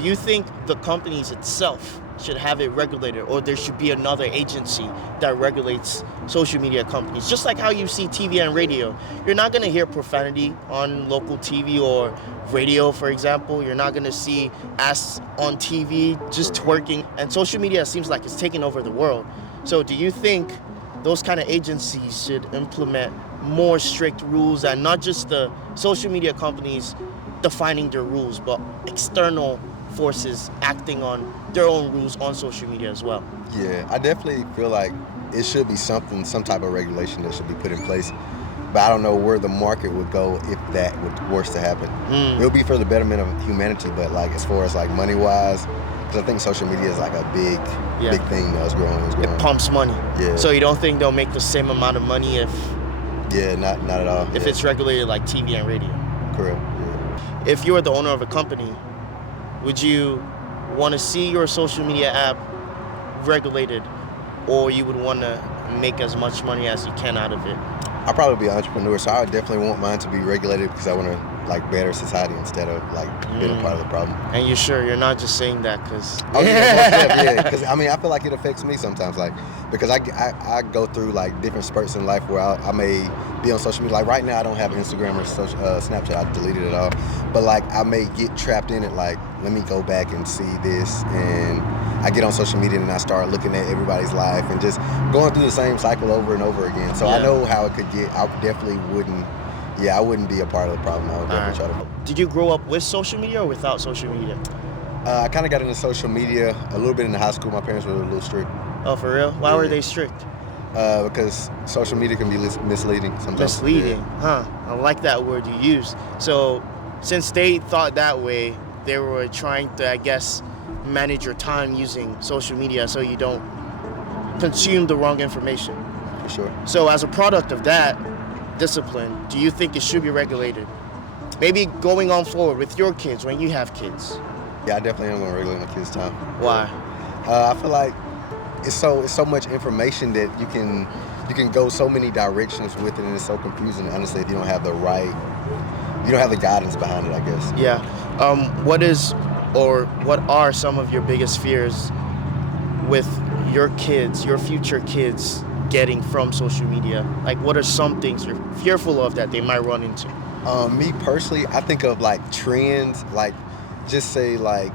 do you think the companies itself should have it regulated, or there should be another agency that regulates social media companies? Just like how you see TV and radio. You're not going to hear profanity on local TV or radio, for example. You're not going to see ass on TV just twerking. And social media seems like it's taking over the world. So do you think those kind of agencies should implement more strict rules, and not just the social media companies defining their rules, but external forces acting on their own rules on social media as well? Yeah, I definitely feel like it should be some type of regulation that should be put in place. But I don't know where the market would go if that were to happen. It would be for the betterment of humanity, but like as far as like money wise, because I think social media is like a big thing that's growing. It pumps money. Yeah. So you don't think they'll make the same amount of money if? Yeah, not at all. If it's regulated like TV and radio. Correct. Yeah. If you were the owner of a company, would you want to see your social media app regulated, or you would want to make as much money as you can out of it? I'll probably be an entrepreneur, so I would definitely want mine to be regulated because I want to like better society instead of like being a part of the problem. And you sure you're not just saying that because? Oh yeah, because I mean I feel like it affects me sometimes, like because I go through like different spurts in life where I may be on social media. Like right now I don't have Instagram or Snapchat. I deleted it all, but like I may get trapped in it. Like let me go back and see this, and I get on social media and I start looking at everybody's life and just going through the same cycle over and over again. So I know how it could get. I definitely wouldn't. Yeah, I wouldn't be a part of the problem. I would definitely try to. Did you grow up with social media or without social media? I kind of got into social media a little bit in high school. My parents were a little strict. Oh, for real? Why were they strict? Because social media can be misleading sometimes. Misleading, huh? I like that word you used. So, since they thought that way, they were trying to, I guess, manage your time using social media so you don't consume the wrong information. For sure. So, as a product of that discipline, do you think it should be regulated? Maybe going on forward with your kids when you have kids. Yeah, I definitely am going to regulate my kids' time. Why? I feel like it's so much information that you can go so many directions with it, and it's so confusing to understand if you don't have the guidance behind it, I guess. Yeah. What are some of your biggest fears with your kids, your future kids, getting from social media? Like, what are some things you're fearful of that they might run into? Me personally, I think of like trends, like just say like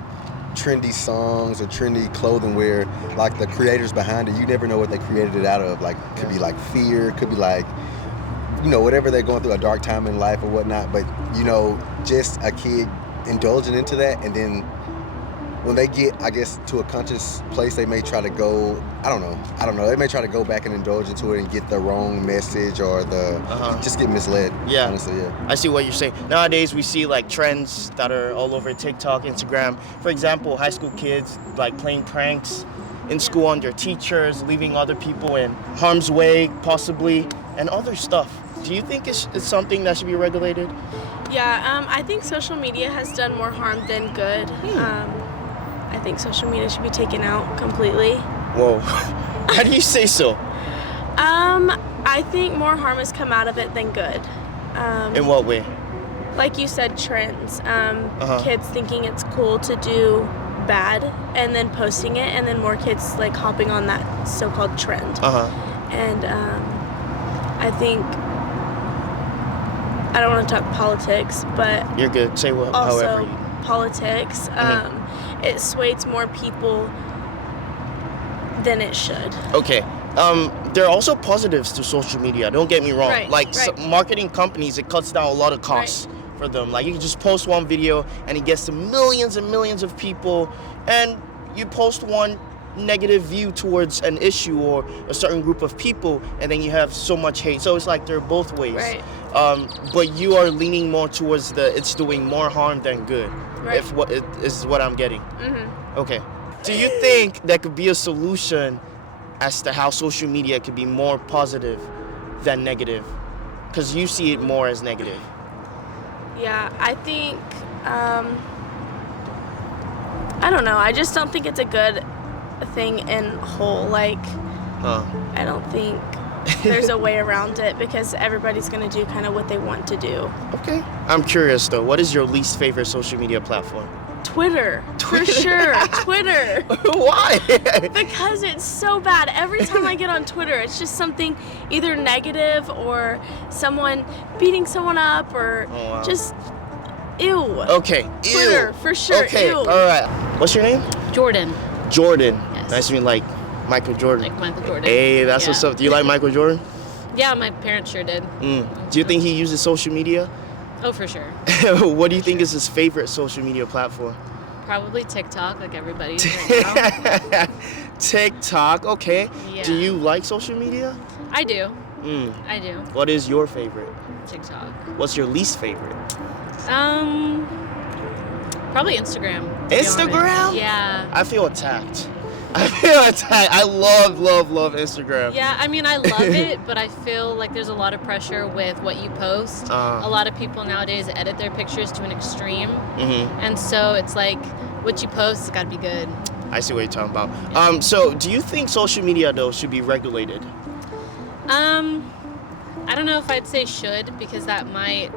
trendy songs or trendy clothing where like the creators behind it, you never know what they created it out of. Like could be like fear, could be like, you know, whatever they're going through, a dark time in life or whatnot. But you know, just a kid indulging into that, and then when they get, I guess, to a conscious place, they may try to go, I don't know, they may try to go back and indulge into it and get the wrong message or just get misled. Yeah. Honestly, yeah. I see what you're saying. Nowadays, we see like trends that are all over TikTok, Instagram. For example, high school kids like playing pranks in school on their teachers, leaving other people in harm's way, possibly, and other stuff. Do you think it's something that should be regulated? Yeah, I think social media has done more harm than good. I think social media should be taken out completely. Whoa. How do you say so? I think more harm has come out of it than good. In what way? Like you said, trends. Kids thinking it's cool to do bad and then posting it, and then more kids like hopping on that so-called trend. And I think, I don't want to talk politics, but you're good. Say what, also however you... politics. It sways more people than it should. Okay. There are also positives to social media. Don't get me wrong. Marketing companies, it cuts down a lot of costs for them. Like you can just post one video and it gets to millions and millions of people, and you post one negative view towards an issue or a certain group of people, and then you have so much hate. So it's like they're both ways. Right. But you are leaning more towards it's doing more harm than good. Right. If what is what I'm getting. Okay. Do you think there could be a solution as to how social media could be more positive than negative? Because you see it more as negative. Yeah, I think, I don't know. I just don't think it's a good thing in whole. Like, I don't think there's a way around it because everybody's going to do kind of what they want to do. Okay. I'm curious, though. What is your least favorite social media platform? Twitter. For sure. Twitter. Why? Because it's so bad. Every time I get on Twitter, it's just something either negative or someone beating someone up or just ew. Okay. Twitter, ew. for sure. Okay. Ew. All right. What's your name? Jordan. Jordan. Yes. Nice to meet like Michael Jordan. Like Michael Jordan. Hey, that's what's up. Do you like Michael Jordan? Yeah, my parents sure did. Do you think he uses social media? Oh, for sure. What do you think is his favorite social media platform? Probably TikTok, like everybody's right now. TikTok, okay. Yeah. Do you like social media? I do. I do. What is your favorite? TikTok. What's your least favorite? Probably Instagram. to be Instagram? honest. Yeah. I feel attacked. I love Instagram. Yeah, I mean, I love it, but I feel like there's a lot of pressure with what you post. A lot of people nowadays edit their pictures to an extreme. And so it's like, what you post has got to be good. I see what you're talking about. So do you think social media, though, should be regulated? I don't know if I'd say should, because that might,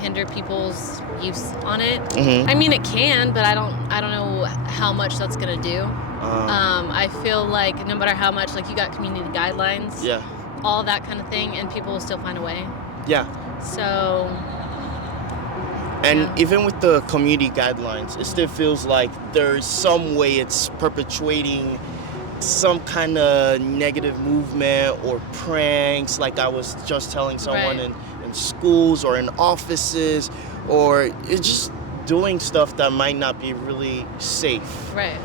hinder people's use on it. I mean, it can, but I don't know how much that's gonna do. I feel like no matter how much, like, you got community guidelines, all that kind of thing, and people will still find a way. Yeah. So. And even with the community guidelines, it still feels like there's some way it's perpetuating some kind of negative movement or pranks, like I was just telling someone in schools or in offices, or it's just doing stuff that might not be really safe. Right.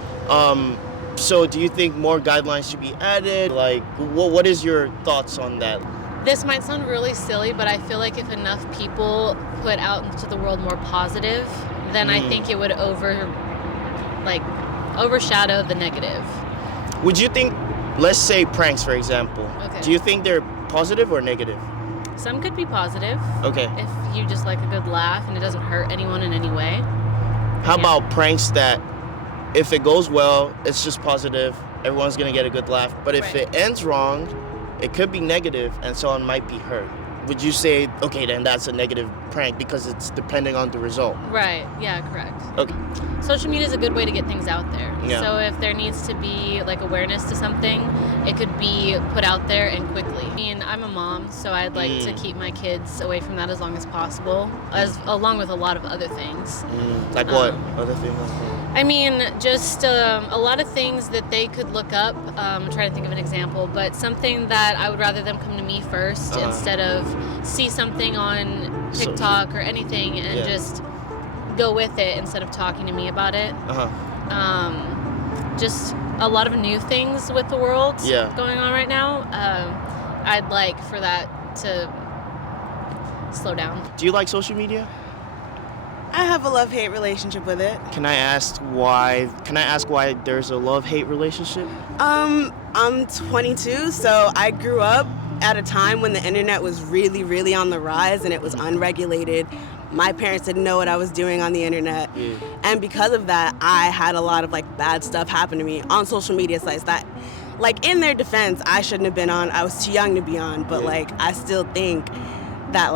So do you think more guidelines should be added? Like, what is your thoughts on that? This might sound really silly, but I feel like if enough people put out into the world more positive, then I think it would overshadow the negative. Would you think, let's say pranks, for example, do you think they're positive or negative? Some could be positive. Okay. If you just like a good laugh and it doesn't hurt anyone in any way. How about pranks that, if it goes well, it's just positive, everyone's gonna get a good laugh, but if it ends wrong, it could be negative and someone might be hurt. Would you say, okay, then that's a negative prank because it's depending on the result? Right, yeah, correct. Okay. Social media is a good way to get things out there. Yeah. So if there needs to be like awareness to something, it could be put out there and quickly. I mean, I'm a mom, so I'd like to keep my kids away from that as long as possible, along with a lot of other things. Like what? Other things? I mean, just a lot of things that they could look up. I'm trying to think of an example, but something that I would rather them come to me first instead of see something on TikTok or anything and just go with it instead of talking to me about it. Just a lot of new things with the world going on right now. I'd like for that to slow down. Do you like social media? I have a love-hate relationship with it. Can I ask why there's a love-hate relationship? I'm 22, so I grew up at a time when the internet was really, really on the rise and it was unregulated. My parents didn't know what I was doing on the internet. And because of that, I had a lot of bad stuff happen to me on social media sites that, in their defense, I shouldn't have been on. I was too young to be on, but I still think that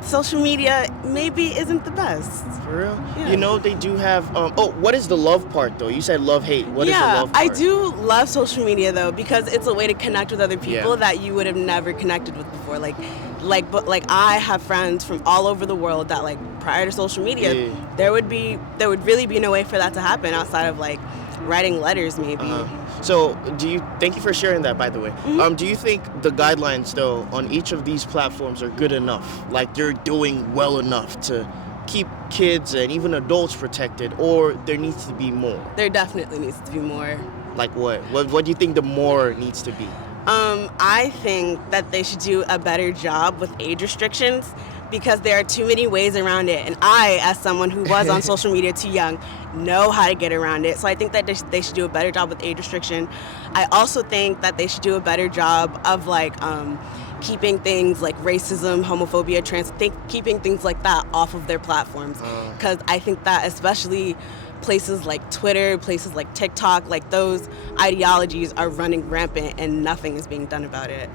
social media maybe isn't the best. For real? Yeah. They do have, what is the love part though? You said love-hate. What is the love part? I do love social media though, because it's a way to connect with other people that you would have never connected with before. I have friends from all over the world that prior to social media, there would really be no way for that to happen outside of writing letters maybe. So thank you for sharing that, by the way. Do you think the guidelines though on each of these platforms are good enough? They're doing well enough to keep kids and even adults protected, or there needs to be more? There definitely needs to be more. Like what? What do you think the more needs to be? I think that they should do a better job with age restrictions because there are too many ways around it. And I, as someone who was on social media too young, know how to get around it. So I think that they should do a better job with age restriction. I also think that they should do a better job of keeping things like racism, homophobia, keeping things like that off of their platforms. Because I think that especially places like Twitter, places like TikTok, like those ideologies are running rampant and nothing is being done about it.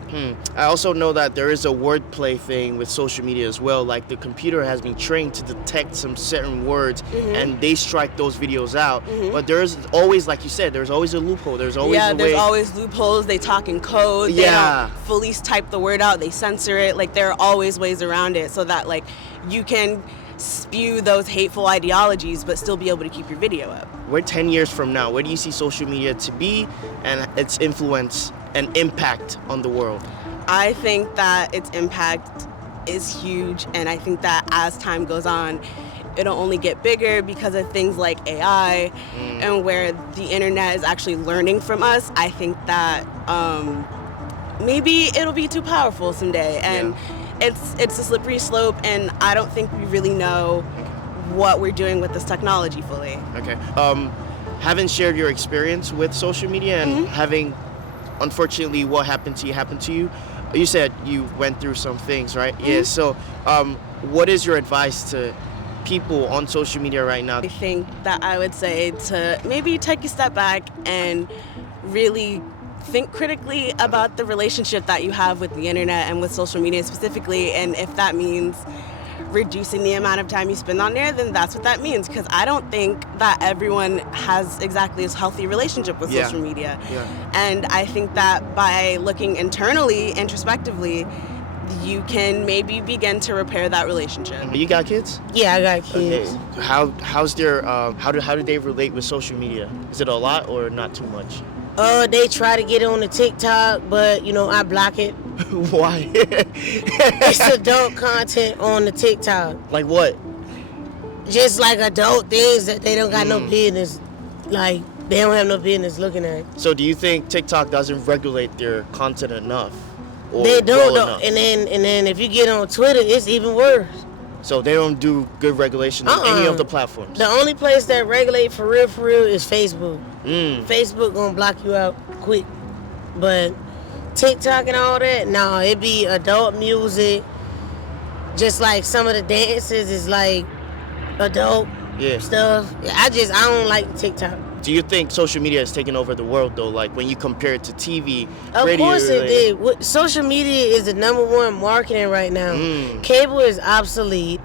I also know that there is a wordplay thing with social media as well. Like the computer has been trained to detect some certain words and they strike those videos out. But there's always, like you said, there's always a loophole. There's always a way. There's always loopholes. They talk in code. They don't fully type the word out. They censor it. Like there are always ways around it so that like you can spew those hateful ideologies but still be able to keep your video up. We're 10 years from now. Where do you see social media to be and its influence and impact on the world? I think that its impact is huge, and I think that as time goes on, it'll only get bigger because of things like AI and where the internet is actually learning from us. I think that maybe it'll be too powerful someday, and it's a slippery slope, and I don't think we really know what we're doing with this technology fully. Okay. Having shared your experience with social media and having, unfortunately, what happened to you, you said you went through some things, right? Yeah. So, what is your advice to people on social media right now? I think that I would say to maybe take a step back and really think critically about the relationship that you have with the internet and with social media specifically, and if that means reducing the amount of time you spend on there, then that's what that means, because I don't think that everyone has exactly as healthy relationship with social media. And I think that by looking internally, introspectively, you can maybe begin to repair that relationship. You got kids? Yeah, I got kids. Okay. How's their how do they relate with social media? Is it a lot or not too much? They try to get on the TikTok, but I block it. Why? It's adult content on the TikTok. Like what? Just like adult things that they don't got no business, like they don't have no business looking at. So do you think TikTok doesn't regulate their content enough? Or they don't, well enough? and then if you get on Twitter, it's even worse. So they don't do good regulation on any of the platforms? The only place that regulate for real is Facebook. Facebook gonna block you out quick. But TikTok and all that, no, it be adult music. Just like some of the dances is like adult stuff. I don't like TikTok. Do you think social media has taken over the world though? Like when you compare it to TV, of radio? Of course it did. Social media is the #1 marketing right now. Cable is obsolete.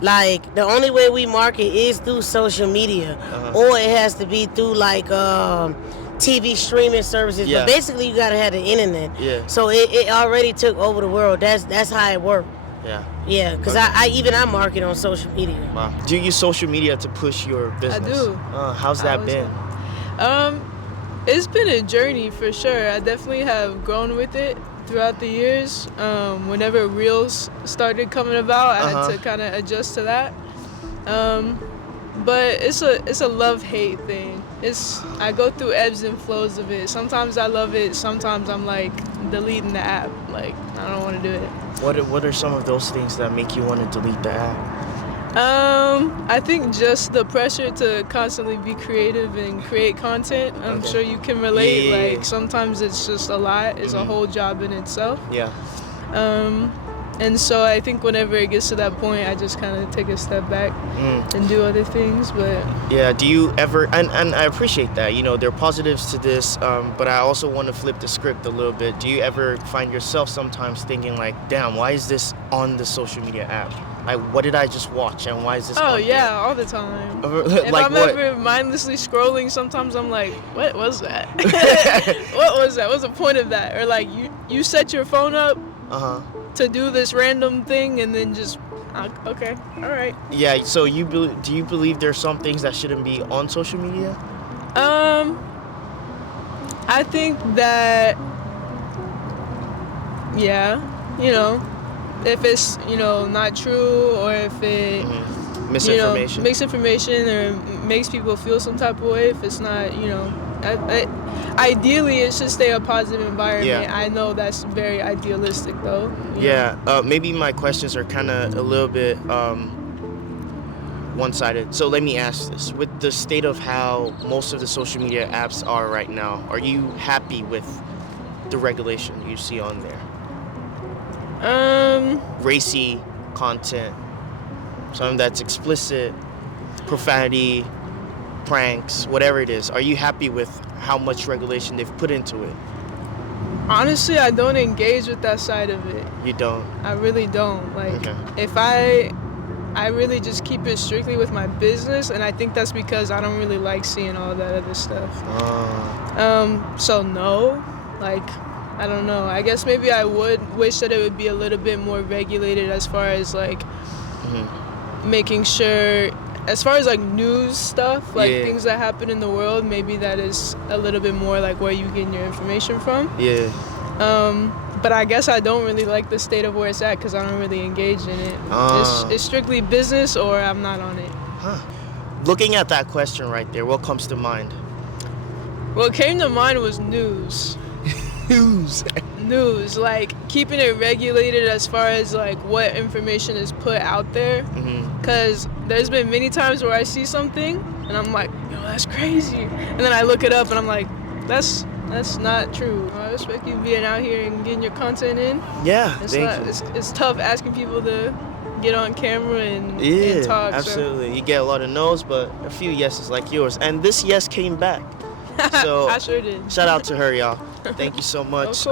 Like the only way we market is through social media, or it has to be through like TV streaming services. But basically, you gotta have the internet. So it already took over the world. That's how it worked. Yeah, because I market on social media. Wow. Do you use social media to push your business? I do. How's that been? It's been a journey for sure. I definitely have grown with it throughout the years. Whenever Reels started coming about, I had to kind of adjust to that. But it's a love-hate thing. I go through ebbs and flows of it. Sometimes I love it. Sometimes I'm like deleting the app. Like I don't want to do it. What are some of those things that make you want to delete the app? I think just the pressure to constantly be creative and create content. I'm sure you can relate. Like sometimes it's just a lot. It's a whole job in itself. And so I think whenever it gets to that point, I just kind of take a step back and do other things. But do you ever? And I appreciate that. There are positives to this, but I also want to flip the script a little bit. Do you ever find yourself sometimes thinking like, "Damn, why is this on the social media app? Like, what did I just watch, and why is this?" Oh on yeah, there? all the time. Like if I'm what? ever mindlessly scrolling, sometimes I'm like, "What was that? What was that? What's the point of that?" Or like, you set your phone up to do this random thing, and then just okay, all right. Yeah. So do you believe there's some things that shouldn't be on social media? I think that if it's not true, or if it Misinformation. Misinformation, or makes people feel some type of way, if it's not ideally it should stay a positive environment. I know that's very idealistic though. Maybe my questions are kind of a little bit one-sided. So let me ask this. With the state of how most of the social media apps are right now, are you happy with the regulation you see on there? Racy content, something that's explicit, profanity, pranks, whatever it is. Are you happy with how much regulation they've put into it? Honestly, I don't engage with that side of it. You don't? I really don't. Like, Okay. if I really just keep it strictly with my business, and I think that's because I don't really like seeing all that other stuff. So no, like, I don't know. I guess maybe I would wish that it would be a little bit more regulated as far as like making sure, as far as like news stuff, like things that happen in the world, maybe that is a little bit more like where you get your information from. Yeah. But I guess I don't really like the state of where it's at because I don't really engage in it. It's strictly business or I'm not on it. Looking at that question right there, what comes to mind? What came to mind was news. News, like keeping it regulated as far as like what information is put out there. Because there's been many times where I see something and I'm like, yo, that's crazy. And then I look it up and I'm like, that's not true. I respect you being out here and getting your content in. Yeah, It's tough asking people to get on camera and talk. Absolutely. So. You get a lot of no's, but a few yeses like yours. And this yes came back. So I sure did. Shout out to her, y'all. Thank you so much. Of course.